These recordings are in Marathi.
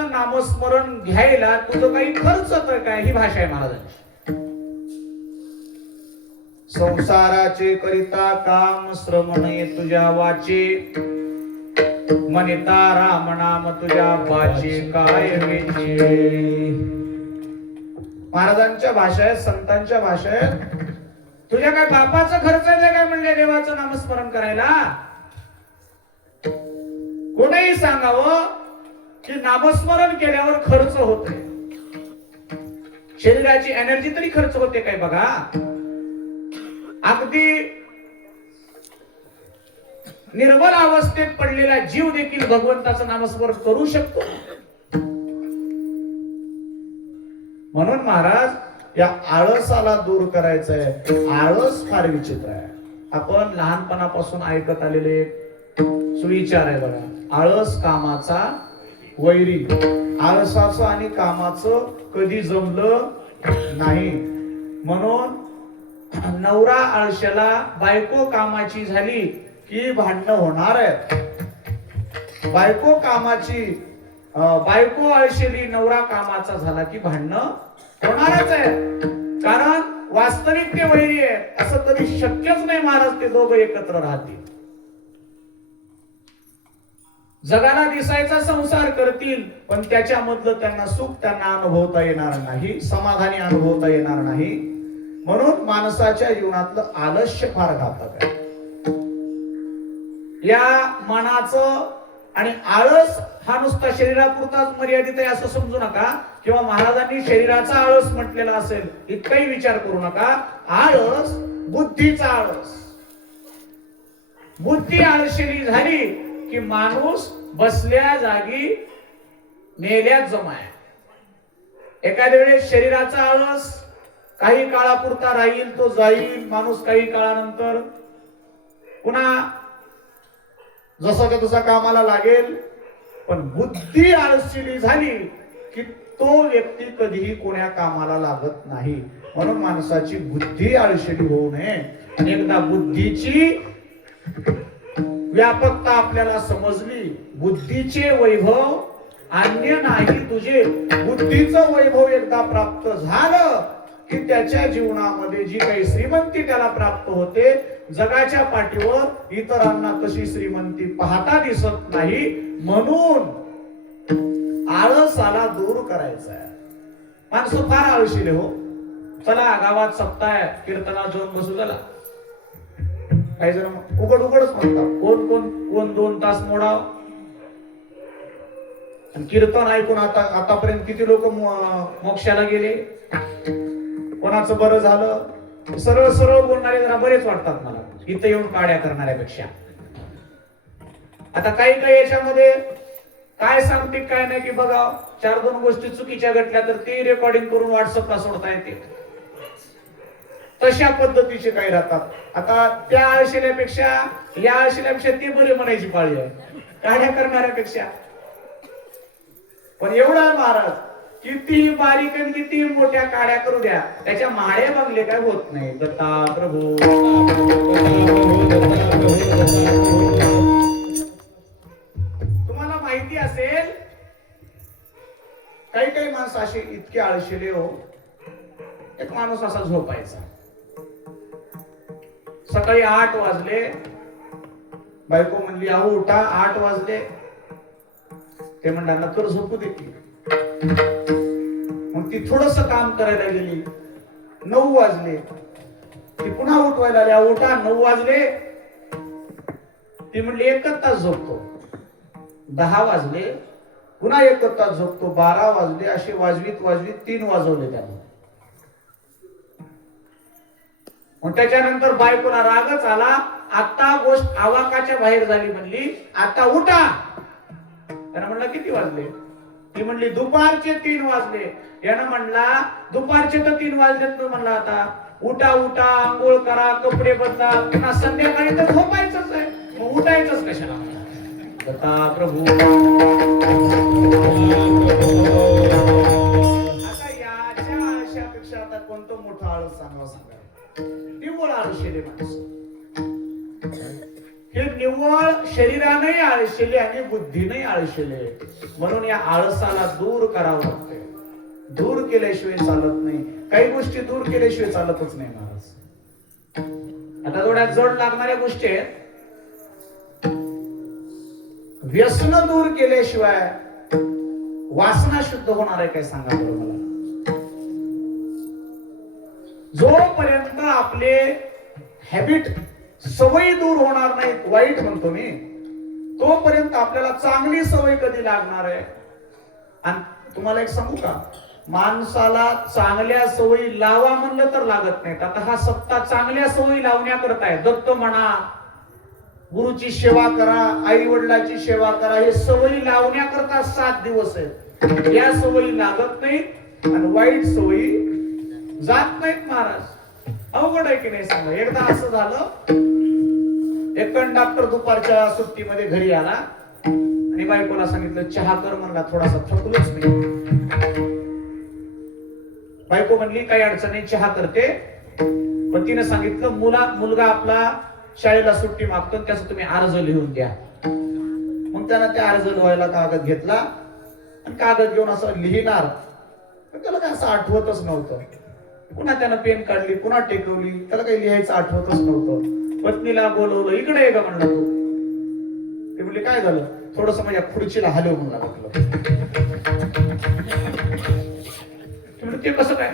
देवाचं नामस्मरण घ्यायला तुझं काही खर्च तर काय, ही भाषा आहे महाराजांची. संसाराचे करिता काम श्रमणे तुझ्या वाचे, मनिता राम नाम तुझ्या बाचे काय वेचे. महाराजांच्या भाषा आहेत, संतांच्या भाषा आहेत. तुझ्या काय बापाचा खर्च आहे काय म्हणले देवाचं नामस्मरण करायला? कोणीही सांगावं की नामस्मरण केल्यावर खर्च होते, शरीराची एनर्जी तरी खर्च होते काय बघा. अगदी निर्मल अवस्थेत पडलेला जीव देखील भगवंताचं नामस्मरण करू शकतो. म्हणून महाराज या आळसाला दूर करायचं आहे. आळस फार विचित्र आहे. आपण लहानपणापासून ऐकत आलेले सुविचार आहे बघा, आळस कामाचा वैरी. आळसाचं आणि कामाचं कधी जमलं नाही. म्हणून नवरा आळशाला बायको कामाची झाली की भांडणं होणार आहेत. बायको कामाची, बायको आळशेली, नवरा कामाचा झाला की भांडणं होणारच आहे. कारण वास्तविक ते वैरी आहे. असं कधी शक्यच नाही महाराज ते दोघं एकत्र राहतील. जगाला दिसायचा संसार करतील पण त्याच्यामधलं त्यांना सुख त्यांना अनुभवता येणार नाही, समाधानी अनुभवता येणार नाही. म्हणून माणसाच्या जीवनातलं आलस्य फार घातक आहे. या मनाचं आणि आळस हा नुसता शरीरापुरताच मर्यादित आहे असं समजू नका, किंवा महाराजांनी शरीराचा आळस म्हटलेला असेल इतकाही विचार करू नका. आळस बुद्धीचा आळस. बुद्धी आळशेली झाली की माणूस बसल्या जागी मेल्यात जमाय. एखाद्या वेळेस शरीराचा आळस काही काळापुरता राहील, तो जाईल माणूस काही काळानंतर पुन्हा जसा तसा कामाला लागेल. पण बुद्धी आळशीली झाली की तो व्यक्ती कधीही कोण्या कामाला लागत नाही. म्हणून माणसाची बुद्धी आळशीली होऊ नये. आणि एकदा बुद्धीची व्यापकता आपल्याला समजली, बुद्धीचे वैभव अन्य नाही तुझे, बुद्धीचं वैभव एकदा प्राप्त झालं की त्याच्या जीवनामध्ये जी काही श्रीमंती त्याला प्राप्त होते, जगाच्या पाठीवर इतरांना तशी श्रीमंती पाहता दिसत नाही. म्हणून आळसाला दूर करायचा आहे. माणसं फार आळशीले हो. चला गावात सप्ताह आहे, कीर्तनात जाऊन बसू. चला, काही जण उघड उघडच म्हणतात, कोण कोण कोण 2 तास मोडाव. आणि कीर्तन ऐकून आतापर्यंत किती लोक मोक्षाला गेले, कोणाचं बरं झालं. सरळ सरळ बोलणारे जरा बरेच वाटतात मला इथं येऊन काड्या करणाऱ्यापेक्षा. आता काही काही याच्यामध्ये काय सांगते काय नाही की बघा 4-2 गोष्टी चुकीच्या घडल्या तर ते रेकॉर्डिंग करून व्हॉट्सअपला सोडता येते. तशा पद्धतीचे काही राहतात. आता त्या आळशील्यापेक्षा या आळशील्यापेक्षा ते बरे म्हणायची पाळी आहे काड्या करणाऱ्यापेक्षा. पण एवढा महाराज कितीही बारीक आणि कितीही मोठ्या काड्या करू द्या, त्याच्या माळ्या बंगले काय होत नाही. दत्ता प्रभू तुम्हाला माहिती असेल काही काही माणसं असे इतके आळशीले हो. एक माणूस असा झोपायचा, सकाळी 8 वाजले, बायको म्हणली अहो उठा, 8 वाजले. ते म्हणला नकर झोपू दे की. मग ती थोडस काम करायला गेली, 9 वाजले. ती पुन्हा उठवायला आली, उठा 9 वाजले. ती म्हणली 1 तास झोपतो. 10 वाजले, पुन्हा 1 तास झोपतो. 12 वाजले. असे वाजवीत वाजवीत 3 वाजवले त्याने. मग त्याच्यानंतर बायकोला रागच आला. आता गोष्ट आवाकाच्या बाहेर झाली. म्हणली आता उठा. त्यानं म्हणला किती वाजले? ती म्हणली दुपारचे 3 वाजले. यानं म्हणला दुपारचे तर 3 वाजले. तो म्हणला आता उठा उठा, आंघोळ करा, कपडे बदला, पुन्हा संध्याकाळी तर झोपायचंच आहे, मग उठायचंच कशाला? दत्ता प्रभू आता याच्या आळशापेक्षा आता कोणतं मोठं आळस सांगावं सांगा. निव्वळ आळशीले माणसं. हे निव्वळ शरीरानेही आळशेले आणि बुद्धीनेही आळशेले. म्हणून या आळसाला दूर करावं लागतंय. दूर केल्याशिवाय चालत नाही. काही गोष्टी दूर केल्याशिवाय चालतच नाही महाराज. आता थोड्या जड लागणाऱ्या गोष्टी आहेत. व्यसन दूर केल्याशिवाय वासना शुद्ध होणार आहे काय सांगा बरं मला. जोपर्यंत आपले हॅबिट सवयी दूर होणार नाहीत, वाईट म्हणतो मी, तोपर्यंत आपल्याला चांगली सवय कधी लागणार आहे. आणि तुम्हाला एक सांगू का, माणसाला चांगल्या सवयी लावा म्हणलं तर लागत नाहीत. आता हा सप्ताह चांगल्या सवयी लावण्याकरता आहे. दत्त म्हणा, गुरुची सेवा करा, आई वडिलाची सेवा करा, हे सवयी लावण्याकरता 7 दिवस आहेत. या सवयी लागत नाहीत आणि वाईट सवयी जात नाहीत महाराज. अवघड आहे की नाही सांगा. एकदा असं झालं, एक कंडक्टर दुपारच्या सुट्टीमध्ये घरी आला आणि बायकोला सांगितलं चहा कर. म्हणला थोडासा थकलोच मी. बायको म्हणली काही अडचण नाही, चहा करते. पण तिने सांगितलं मुलगा आपला शाळेला सुट्टी मागतो, त्याचा तुम्ही अर्ज लिहून द्या. मग त्यानं ते अर्ज लिहायला कागद घेतला आणि कागद घेऊन असं लिहिणार, त्याला काय असं आठवतच नव्हतं. पुन्हा त्यानं पेन काढली, पुन्हा टेकवली, त्याला काही लिहायचं आठवतच नव्हतं. पत्नीला बोलवलं, इकडे ये का म्हणला तू. ते म्हणले काय झालं, थोडस माझ्या खुर्चीला हलव म्हणला. ते कसं काय,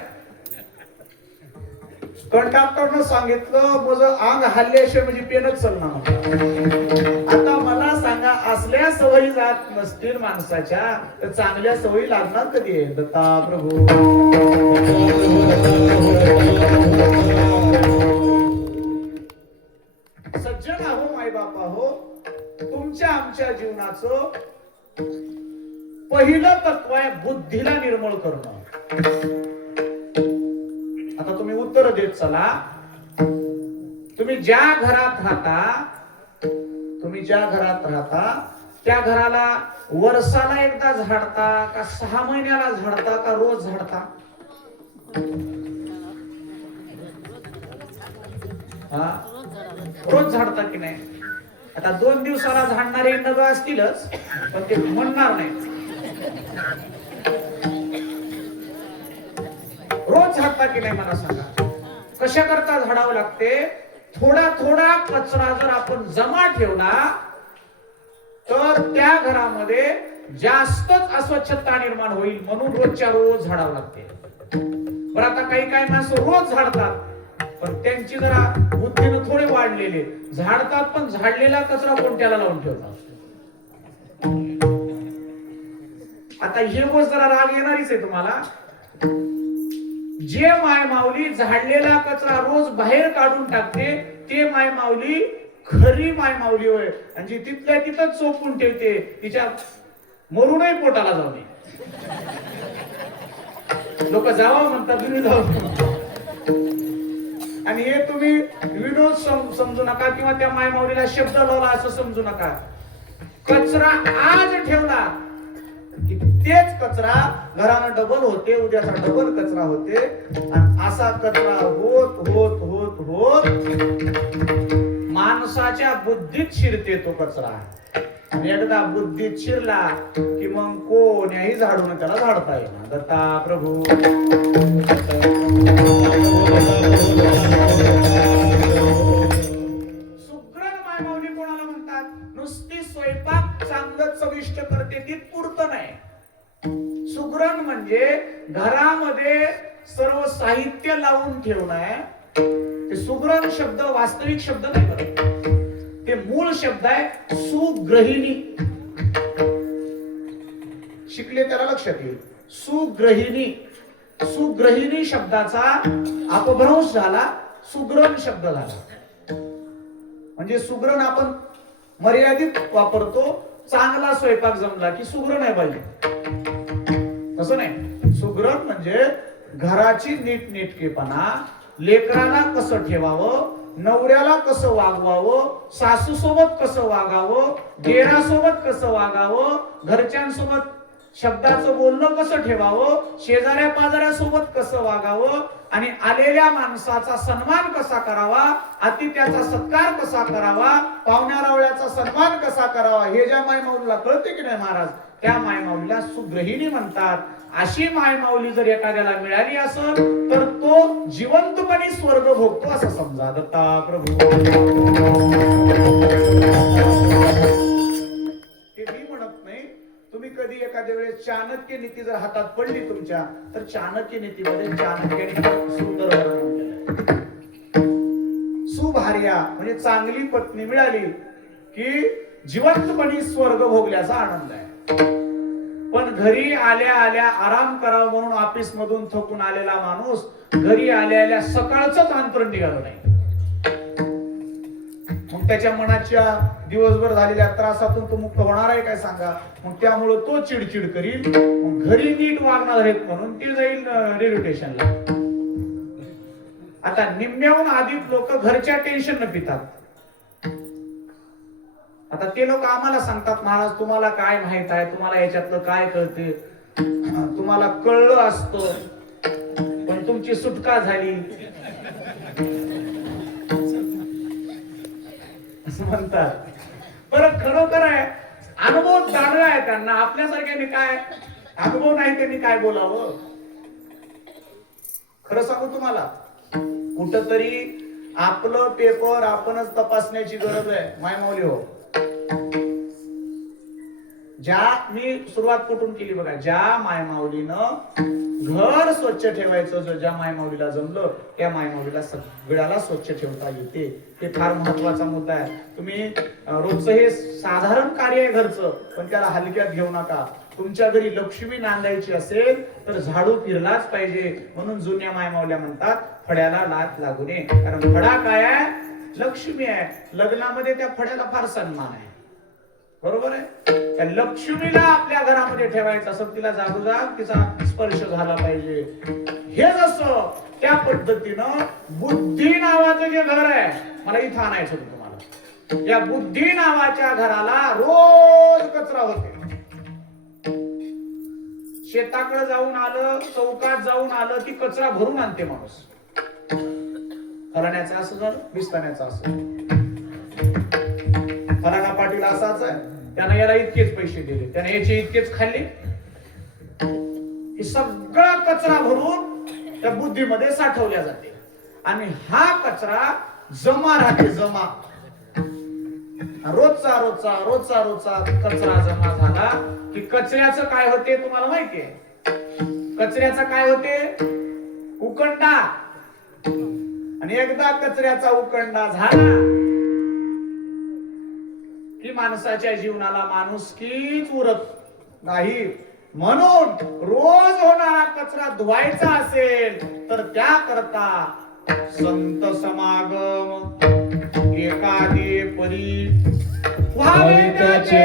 कंडक्टरनं सांगितलं माझं अंग हल्ल्याशिवाय म्हणजे पेनच चालणार. आता मला सांगा, असल्या सवयी जात नसतील माणसाच्या तर चांगल्या सवयी लागणार कधी. दत्ता प्रभू सज्जन आहो, माय बापा हो, तुमच्या आमच्या जीवनाचं पहिलं तत्व आहे बुद्धीला निर्मळ करणं. आता तुम्ही उत्तर देत चला. तुम्ही ज्या घरात राहता त्या घराला वर्षाला एकदा झाडता का 6 महिन्याला झाडता का रोज झाडता. रोज झाडता की नाही. आता 2 दिवसाला झाडणारे नग असतीलच, पण ते म्हणणार नाही. रोज झाडता की नाही मला सांगा. कशा करता झाडावं लागते. थोडा थोडा कचरा जर आपण जमा ठेवला तर त्या घरामध्ये जास्तच अस्वच्छता निर्माण होईल. म्हणून रोजच्या रोज झाडावं लागते. पण आता काही माणसं रोज झाडतात, पण त्यांची जरा बुद्धीनं थोडे वाढलेले झाडतात, पण झाडलेला कचरा कोणत्याला लावून ठेवतात. आता ही गोष्ट जरा राग येणारीच आहे तुम्हाला. जे माय माऊली झाडलेला कचरा रोज बाहेर काढून टाकते ते माय माऊली खरी माय माऊली होय. आणि जी तिथल्या तिथंच चोपून ठेवते, तिच्या मरूनही पोटाला जाऊ नये. लोक जावं म्हणतात, तुम्ही जाऊ. आणि हे तुम्ही विनोद समजू नका किंवा त्या माय माऊलीला शब्द लावला असं समजू नका. कचरा आज ठेवला की तेच कचरा घरानं डबल होते, उद्याचा डबल कचरा होते. आणि असा कचरा होत होत होत होत माणसाच्या बुद्धीत शिरते तो कचरा. आणि एकदा बुद्धीत शिरला की मग कोण्याही झाडून त्याला झाडता येईल. दत्ता प्रभू सुग्रण माय माऊली कोणाला म्हणतात. नुसती स्वयंपाक चांगलं चविष्ट करते तिथपुरतं नाही. सुग्रण म्हणजे घरामध्ये सर्व साहित्य लावून ठेवणं आहे. ते सुग्रण शब्द वास्तविक शब्द नाही बरं, ते मूळ शब्द आहे सुग्रहिणी. शिकले त्याला लक्षात येईल. सुग्रहिणी शब्दाचा अपभ्रंश झाला, सुग्रण शब्द झाला. म्हणजे सुग्रण आपण मर्यादित वापरतो. चांगला स्वयंपाक जमला की सुग्रण आहे पाहिजे, तसं नाही. सुग्रण म्हणजे घराची नीटनेटकेपणा, लेकराला कसं ठेवावं, नवऱ्याला कसं वागवावं, सासू सोबत कसं वागावं, देरासोबत कसं वागावं, घरच्यांसोबत शब्दाचं बोलणं कसं ठेवावं, शेजाऱ्या पाजाऱ्यासोबत कसं वागावं, आणि आलेल्या माणसाचा सन्मान कसा करावा, अतिथ्याचा सत्कार कसा करावा, पाहुण्या रावळ्याचा सन्मान कसा करावा, हे ज्या मायमाऊलीला कळते की नाही महाराज, त्या मायमाऊलीला सुग्रहिणी म्हणतात. अशी मायमाऊली जर एखाद्याला मिळाली असेल तर तो जिवंतपणे स्वर्ग भोगतो असं समजा. दत्ता प्रभू. हे मी म्हणत नाही, तुम्ही कधी एखाद्या वेळेस चाणक्य नीती जर हातात पडली तुमच्या, तर चाणक्य नीतीमध्ये चाणक्याने सुंदर वर्णन केलंय. सुभार्या म्हणजे चांगली पत्नी मिळाली की जिवंतपणे स्वर्ग भोगल्याचा आनंद आहे. पण घरी आल्या आल्या आराम करावा म्हणून ऑफिस मधून थकून आलेला माणूस घरी आल्या आल्या सकाळच अंतरण निघालं नाही, मग त्याच्या मनाच्या दिवसभर झालेल्या त्रासातून तो मुक्त होणार आहे काय सांगा. मग त्यामुळे तो चिडचिड करील, मग घरी नीट वागणार आहेत म्हणून ती जाईल रेल्वे स्टेशनला. आता निम्म्याहून अधिक लोक घरच्या टेन्शन न पितात. आता ते लोक आम्हाला सांगतात, महाराज तुम्हाला काय माहित आहे, तुम्हाला याच्यातलं काय कळते, तुम्हाला कळलं असतं पण तुमची सुटका झाली असं म्हणतात. बरं खरोखर आहे, अनुभव चांगला आहे त्यांना, आपल्यासारख्याने काय अनुभव नाही त्यांनी काय बोलावं. खरं सांगू तुम्हाला, कुठंतरी आपलं पेपर आपणच तपासण्याची गरज आहे मायमाऊली हो. ज्या मी सुरुवात कुठून केली बघा, ज्या मायमाऊलीनं घर स्वच्छ ठेवायचं, ज्या मायमाऊलीला जमलं त्या मायमाऊलीला सगळ्याला स्वच्छ ठेवता येते. हे फार महत्वाचा मुद्दा आहे. तुम्ही रोजचं हे साधारण कार्य आहे घरचं, पण त्याला हलक्यात घेऊ नका. तुमच्या घरी लक्ष्मी नांदायची असेल तर झाडू फिरलाच पाहिजे. म्हणून जुन्या मायमाऊल्या म्हणतात फड्याला लाथ लागू नये, कारण फडा काय आहे, लक्ष्मी आहे. लग्नामध्ये त्या फड्याला फार सन्मान आहे, बरोबर आहे. त्या लक्ष्मीला आपल्या घरामध्ये ठेवायचं असं, तिला जागोजाग तिचा स्पर्श झाला पाहिजे. हे जसं त्या पद्धतीनं बुद्धी नावाचं जे घर आहे, मला इथं आणायचं होतं तुम्हाला, या बुद्धी नावाच्या घराला रोज कचरा होते. शेताकडे जाऊन आलं, चौकात जाऊन आलं की कचरा भरून आणते माणूस. फलाण्याचं असं झालं, बिस्ताण्याचं असं, फलाना पाटील असाच आहे, त्यानं याला इतकेच पैसे दिले, त्याने याचे इतकेच खाल्ले. हे सगळा कचरा भरून त्या बुद्धीमध्ये साठवल्या जाते आणि हा कचरा जमा राहते. जमा रोजचा रोजचा रोजचा रोजचा कचरा जमा झाला की कचऱ्याचं काय होते तुम्हाला माहितीये. कचऱ्याचा काय होते, उकंडा. आणि एकदा कचऱ्याचा उकंडा झाला की माणसाच्या जीवनाला माणुसकीच उरत नाही. म्हणून रोज होणारा कचरा धुवायचा असेल तर त्याकरता संत समागम एकादे परी व्हावे त्याचे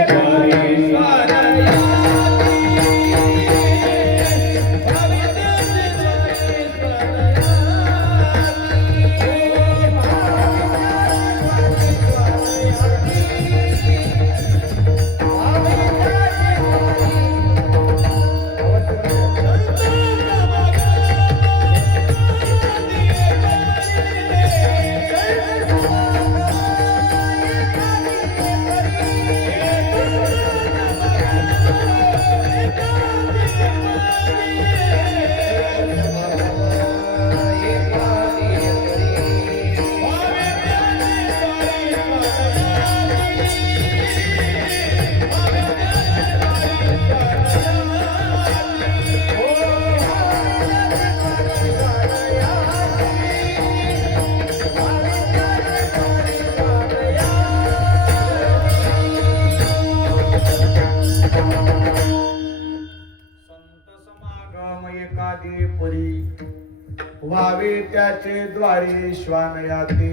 व्हावे त्याचे द्वारे श्वान याते.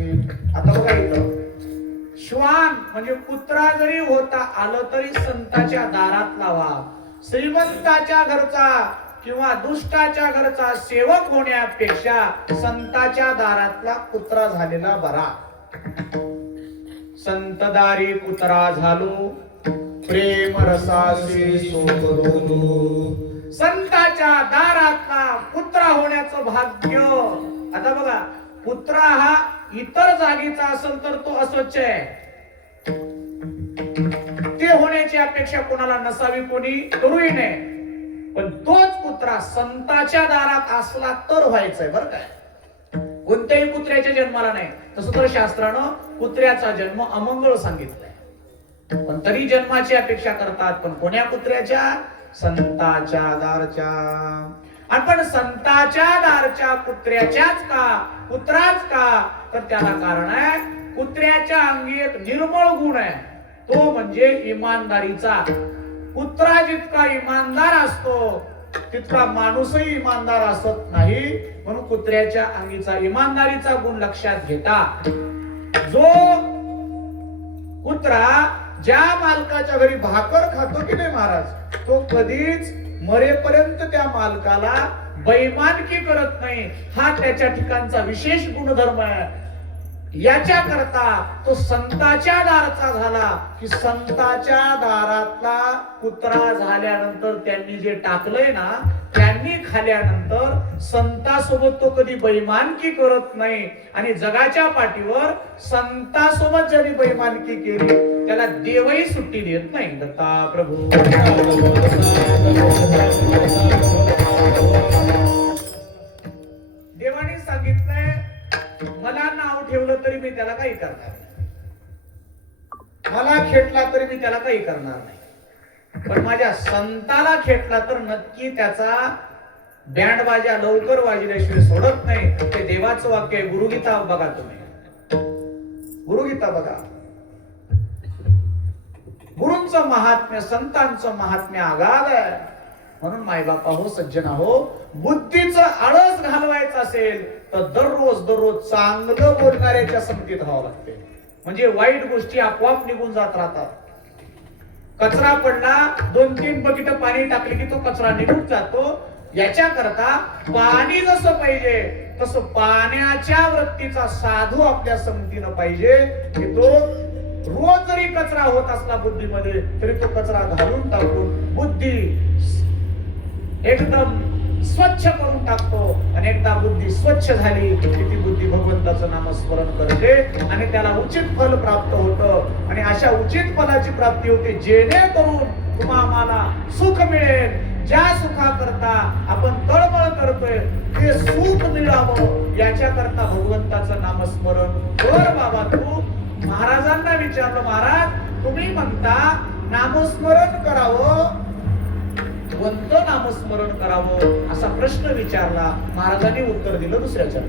आता बघा इथं श्वान म्हणजे कुत्रा जरी होता आलं तरी संताच्या दारात लावा. श्रीमंताच्या घरचा किंवा दुष्टाच्या घरचा सेवक होण्यापेक्षा संताच्या दारातला कुत्रा झालेला बरा. संतदारी कुत्रा झालो प्रेम रसासे सोबतो संताच्या दारातला पुत्र होण्याचं भाग्य. आता बघा, पुत्र हा इतर जागेचा असेल तर तो अस्वच्छ आहे, ते होण्याची अपेक्षा कोणाला नसावी, कोणी करूही नये. पण तोच पुत्र संताच्या दारात असला तर व्हायचंय बरं काय. कोणत्याही पुत्र्याच्या जन्माला नाही. तसं तर शास्त्रानं पुत्र्याचा जन्म अमंगळ सांगितलाय, पण तरी जन्माची अपेक्षा करतात. पण कोण्या पुत्र्याच्या? संताच्या दारच्या. आणि पण संताच्या दारच्या पुत्र्याच्याच का, पुत्राच का? तर त्याला कारण आहे, पुत्र्याच्या अंगी एक निर्मळ गुण आहे, तो म्हणजे इमानदारीचा. पुत्रा जितका इमानदार असतो तितका माणूसही इमानदार असत नाही. म्हणून कुत्र्याच्या अंगीचा इमानदारीचा गुण लक्षात घेता, जो कुत्रा ज्या मालकाच्या घरी भाकर खातो की नाही महाराज, तो कधीच मरेपर्यंत त्या मालकाला बैमानकी करत नाही. हा त्याच्या ठिकाणचा विशेष गुणधर्म आहे. याच्या करता तो संताच्या दाराचा झाला, की संताच्या दारातला कुत्रा झाल्यानंतर त्यांनी जे टाकलंय ना, त्यांनी खाल्यानंतर संतासोबत तो कधी बैमानकी करत नाही. आणि जगाच्या पाठीवर संतासोबत ज्यांनी बैमानकी केली त्याला देवही सुट्टी देत नाही. दत्ता प्रभू देवाने सांगितलंय, मला नाव ठेवलं तरी मी त्याला काही करणार नाही, मला खेटला तरी मी त्याला काही करणार नाही, पण माझ्या संताला खेटला तर नक्की त्याचा बँड बाजा लवकर वाजल्याशिवाय सोडत नाही. ते देवाचं वाक्य आहे. गुरुगीता बघा तुम्ही, गुरुगीता बघा. गुरूंचं महात्म्य, संतांचं महात्म्य आगाध आहे. म्हणून मायबापा हो, सज्जना हो, बुद्धीचं आळस घालवायचं असेल तर दररोज चांगलं बोलणाऱ्याच्या संगतीत राहावं लागते. म्हणजे वाईट गोष्टी आपोआप निघून जात राहतात. कचरा पडला, 2-3 बकेट पाणी टाकले की तो कचरा निघून जातो. याच्या करता पाणी जसं पाहिजे तसं पाण्याच्या वृत्तीचा साधू आपल्या संगतीनं पाहिजे, की तो रोज जरी कचरा होत असला बुद्धीमध्ये तरी तो कचरा घालून टाकून बुद्धी एकदम स्वच्छ करून टाकतो. आणि एकदा बुद्धी स्वच्छ झाली की ती बुद्धी भगवंताचं नामस्मरण करते आणि त्याला उचित फल प्राप्त होतं. आणि अशा उचित फलाची प्राप्ती होते जेणेकरून तुम्हाला सुख मिळेल. ज्या सुखाकरता आपण तळमळ करतोय ते सुख मिळावं याच्या करता भगवंताचं नामस्मरण कर बाबा. तू महाराजांना विचारलं, महाराज तुम्ही म्हणता नामस्मरण करावं, कोणतं नामस्मरण करावं असा प्रश्न विचारला. महाराजांनी उत्तर दिलं दुसऱ्याच्या,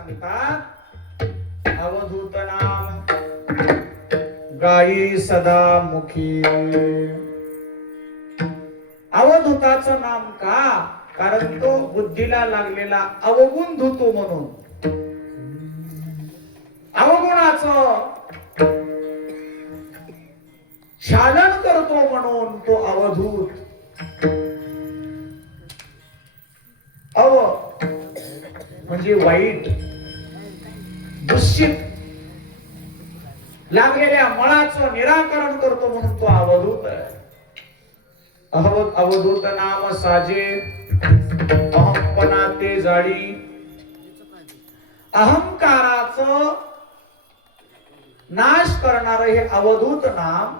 सांगतात अवधूत नाम गायी सदा मुखी. अवधूताचं नाम का? कारण तो बुद्धीला लागलेला अवगुण धुतो म्हणून. अवगुणाचं क्षालन करतो म्हणून तो अवधूत. अव म्हणजे वाईट, दूषित लागलेल्या मळाचं निराकरण करतो म्हणून तो अवधूत आहे. अवधूत नाम साजे अहंपणा ते जाडी. अहंकाराचं नाश करणार हे अवधूत नाम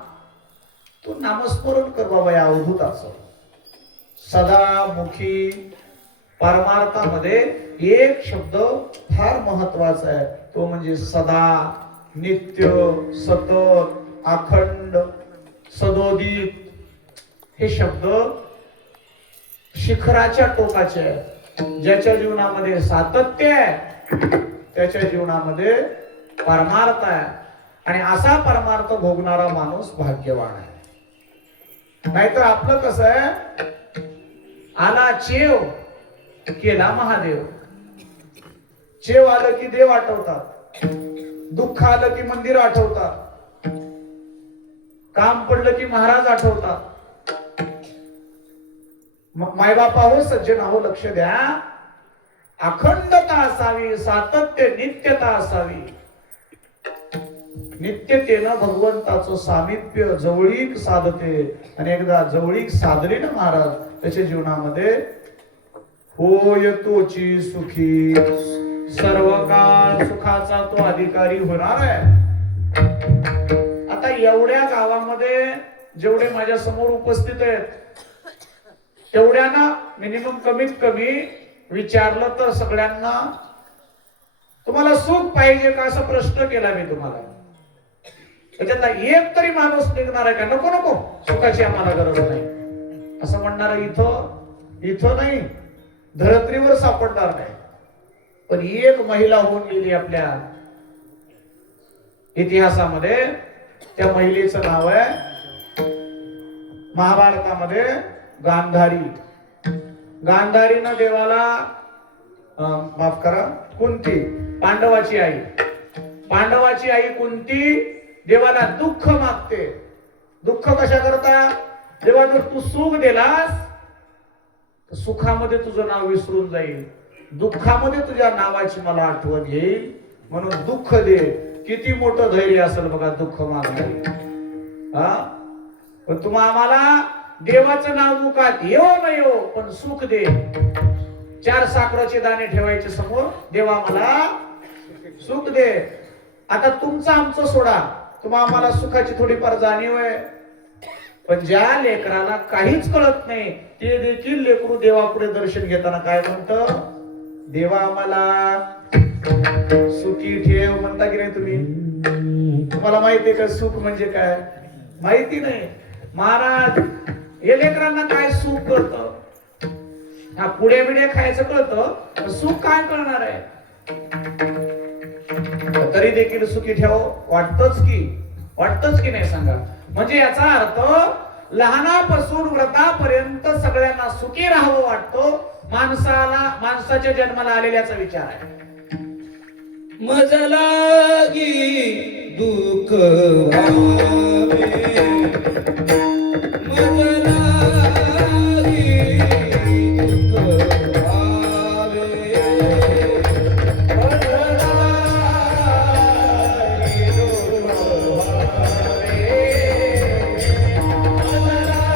तू नामस्मरण कर बाबा या अवधूताचं. सदा मुखी. परमार्थामध्ये एक शब्द फार महत्वाचा आहे, तो म्हणजे सदा, नित्य, सतत, अखंड, सदोदित. हे शब्द शिखराच्या टोकाचे आहेत. ज्याच्या जीवनामध्ये सातत्य आहे त्याच्या जीवनामध्ये परमार्थ आहे, आणि असा परमार्थ भोगणारा माणूस भाग्यवान आहे. नाहीतर आपलं कसं आहे, आला चेव केला महादेव. चेव आलं की देव आठवतात, दुःख आलं की मंदिर आठवतात, काम पडलं की महाराज आठवतात. मायबापा हो, सज्जन हो, लक्ष द्या. अखंडता असावी, सातत्य, नित्यता असावी. नित्यतेनं भगवंताचं सामिप्य जवळीक साधते, आणि एकदा जवळीक साधली ना महाराज त्याच्या जीवनामध्ये होय तोची सुखी. सर्व काळ सुखाचा तो अधिकारी होणार आहे. आता एवढ्या गावामध्ये जेवढे माझ्या समोर उपस्थित आहेत तेवढ्यांना मिनिमम कमीत कमी विचारलं तर सगळ्यांना तुम्हाला सुख पाहिजे का असा प्रश्न केला मी तुम्हाला. त्याच्यातला एक तरी माणूस निघणार आहे का नको नको सुखाची आम्हाला गरज नाही असं म्हणणार इथं नाही, धरत्रीवर सापडणार नाही. पण एक महिला होऊन गेली आपल्या इतिहासामध्ये. त्या महिलेचं नाव आहे महाभारतामध्ये गांधारी. गांधारीनं देवाला माफ करा कुंती, पांडवाची आई, पांडवाची आई कुंती देवाला दुःख मागते. दुःख कशा करता? देवा जर तू सुख दिलास तर सुखामध्ये तुझं नाव विसरून जाईल, दुःखामध्ये तुझ्या नावाची मला आठवण येईल, म्हणून दुःख दे. किती मोठं धैर्य असेल बघा दुःख मागणारी. पण तुम्हा आम्हाला देवाचं नाव मुखात येऊ न येऊ पण सुख दे. 4 साखरेचे दाणे ठेवायचे समोर, देवा मला सुख दे. आता तुमचं आमचं सोडा, तुम्हा आम्हाला सुखाची थोडीफार जाणीव आहे. पण ज्या लेकराला काहीच कळत नाही ते देखील लेकरू देवापुढे दर्शन घेताना काय म्हणतं? देवा आम्हाला सुखी ठेव म्हणता की नाही तुम्ही? तुम्हाला माहिती आहे का सुख म्हणजे काय? माहिती नाही. महाराज हे लेकरांना काय सुख कळतं? हा पुढे बिडे खायचं कळतं, सुख काय कळणार आहे? तरी देखील सुखी ठेव वाटतच की नाही सांगा? म्हणजे याचा अर्थ लहानापासून व्रतापर्यंत सगळ्यांना सुखी राहावं वाटतो. माणसाच्या जन्माला आलेल्याचा विचार आहे. मज लागी दुःख भावे, मज लागी दुःख भावे, मज लागी दुःख भावे, मज लागी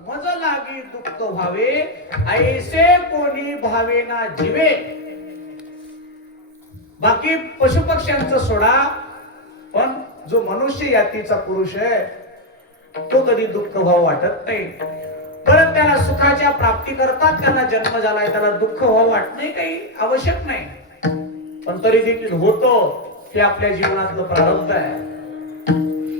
मज लागी दुःख व्हावे ऐसे कोणी भावे ना जीवे. बाकी पशुपक्ष्यांचं सोडा, पण जो मनुष्य जातीचा पुरुष आहे तो कधी दुःख भाव वाटत नाही. परत त्याला सुखाच्या प्राप्ती करतात त्यांना जन्म झालाय, त्याला दुःख भाव वाटणे काही आवश्यक नाही. पण तरी देखील होतो, हे आपल्या जीवनातलं प्रारब्ध आहे.